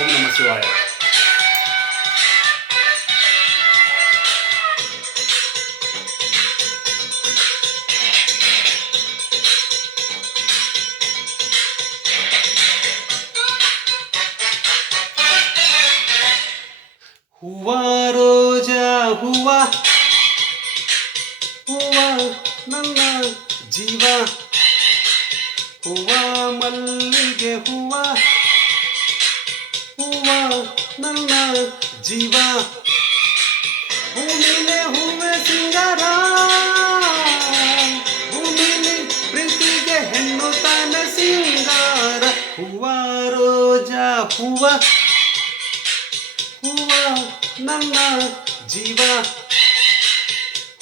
ಓಂ ನಮಃ ಶಿವಾಯ. ಹೂವ ರೋಜಾ ಹೂವ ಹೂವ ನನ್ನ ಜೀವ, ಹೂವ ಮಲ್ಲಿಗೆ ಹೂವ ಹೂವ ನನ್ನ ಜೀವ, ಭೂಮಿಲೆ ಹೂವೆ ಸಿಂಗಾರ, ಭೂಮಿಲಿ ಪ್ರೀತಿಗೆ ಹೆಣ್ಣು ತಾನೆ ಸಿಂಗಾರ. ಹೂವ ರೋಜಾ ಹೂವ ಹೂವ ನನ್ನ ಜೀವ,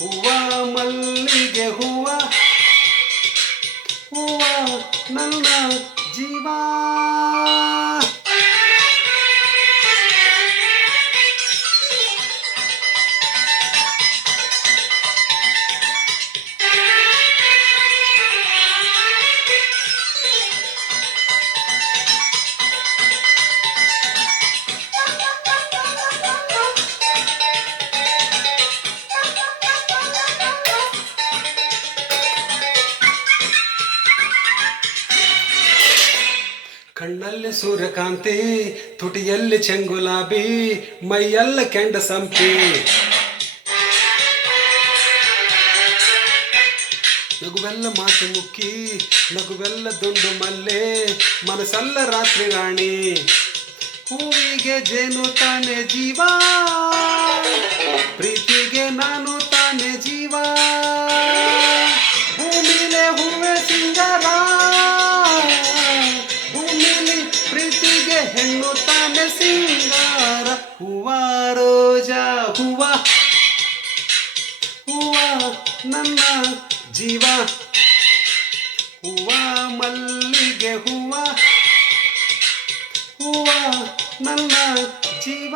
ಹೂವ ಮಲ್ಲಿಗೆ ಹೂವ ಹೂವ ನನ್ನ ಜೀವ. ಕಣ್ಣಲ್ಲಿ ಸೂರ್ಯಕಾಂತಿ, ತುಟಿಯಲ್ಲಿ ಚೆಂಗುಲಾಬಿ, ಮೈಯೆಲ್ಲ ಕೆಂಡ ಸಂಪಿ, ನಗುವೆಲ್ಲ ಮಾತು ಮುಕ್ಕಿ, ನಗುವೆಲ್ಲ ದುಂಡು ಮಲ್ಲೆ, ಮನಸ್ಸಲ್ಲ ರಾತ್ರಿ ರಾಣಿ, ಹೂವಿಗೆ ಜೇನು ತಾನೆ ಜೀವ, ಪ್ರೀತಿಗೆ ನಾನು ತಾನೆ ಜೀವ, ಭೂಮಿಲೆ ಹೂವೆ ಸಿಂಗಾರ, ಹೆಣ್ಣು ತಾನೆ ಸಿಂಗಾರ. ಹೂವ ರೋಜಾ ಹೂವ ಹೂವ ನನ್ನ ಜೀವ, ಹೂವ ಮಲ್ಲಿಗೆ ಹೂವ ಹೂವ ನನ್ನ ಜೀವ.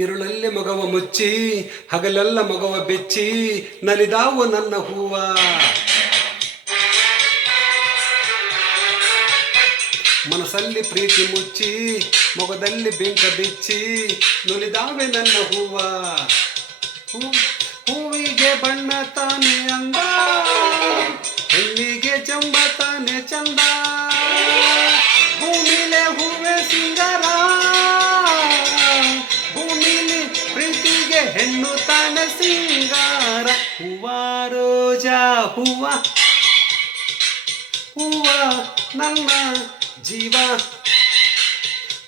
ഇരുಳಲ್ಲಿ ಮಗವ ಮುಚ್ಚಿ, ಹಗಲೆಲ್ಲ ಮಗವ ಬೆಚ್ಚಿ, ನಲಿದಾವು ನನ್ನ ಹೂವ, ಮನಸ್ಸಲ್ಲಿ ಪ್ರೀತಿ ಮುಚ್ಚಿ, ಮೊಗದಲ್ಲಿ ಬೆಂಕ ಬಿಚ್ಚಿ, ನುಲಿದಾವೆ ನನ್ನ ಹೂವ, ಹೂವಿಗೆ ಬಣ್ಣ ತಾನೆ ಅಂದ, ಹೆಣ್ಣಿಗೆ ಚಂಬ ತಾನೆ ಚಂದ, ಭೂಮಿಲೆ ಹೂವೆ ಸಿಂಗಾರ, ಭೂಮಿಲಿ ಪ್ರೀತಿಗೆ ಹೆಣ್ಣು ತಾನೆ ಸಿಂಗಾರ. ಹೂವ ರೋಜಾ ಹೂವ ಹೂವ ನನ್ನ ಜೀವ,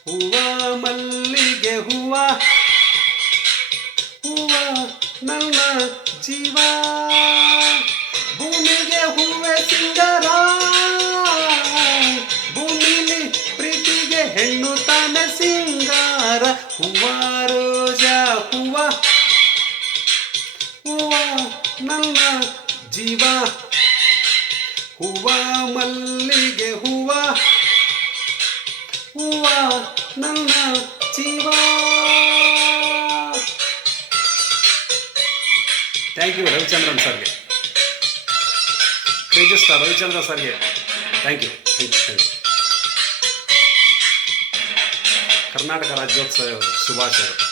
ಹೂವ ಮಲ್ಲಿಗೆ ಹೂವ ಹೂವ ನನ್ನ ಜೀವ, ಭೂಮಿಗೆ ಹೂವೆ ಸಿಂಗಾರ, ಭೂಮಿಲಿ ಪ್ರೀತಿಗೆ ಹೆಣ್ಣು ತಾನೆ ಸಿಂಗಾರ. ಹೂವ ರೋಜಾ ಹೂವ ಹೂವ ನನ್ನ ಜೀವ, ಹೂವ ಮಲ್ಲಿಗೆ ಹೂವ ಹೂವ ನನ್ನ ಜೀವ. ಥ್ಯಾಂಕ್ ಯು ರವಿಚಂದ್ರನ್ ಸರ್ಗೆ, ಕ್ರೇಜಿ ಸ್ಟಾರ್ ರವಿಚಂದ್ರ ಸರ್ಗೆ ಥ್ಯಾಂಕ್ ಯು. ಕರ್ನಾಟಕ ರಾಜ್ಯೋತ್ಸವ ಶುಭಾಶಯಗಳು.